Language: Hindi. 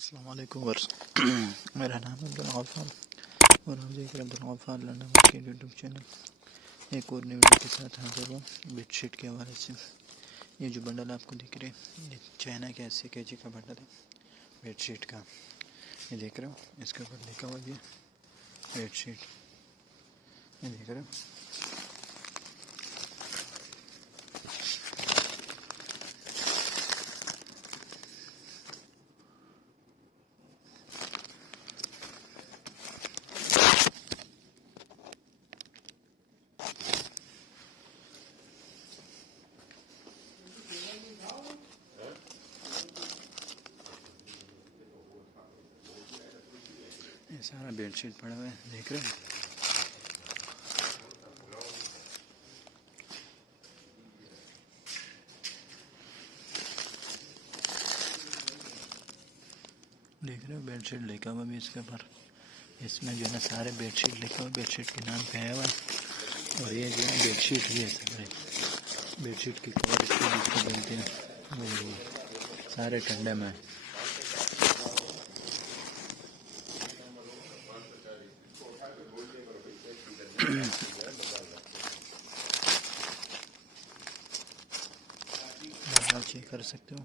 अस्सलाम वालेकुम वर्स मेरा नाम है अब्दुल और हम देख रहे हैं लंदन के यूट्यूब चैनल। एक और नई वीडियो के साथ हाजिर हूँ बेडशीट के हवाले से। ये जो बंडल आपको दिख रहे हैं ये चाइना के 80 kg का बंडल है बेडशीट का। ये देख रहे हो, इसके ऊपर लिखा हुआ ये बेडशीट, ये देख रहे हो। ये सारा बेडशीट पड़ा हुआ है, देख रहे हैं। देख रहे हो बेडशीट लिखा हुआ भी इसके ऊपर। इसमें जो है ना सारे बेडशीट लिखा हुआ, बेडशीट के नाम पे आया हुआ है। और ये जो है बेडशीट ही है सारे बेडशीट की कवर इसके बीच में बनते हैं, सारे ठंडे में। आप चेक कर सकते हो।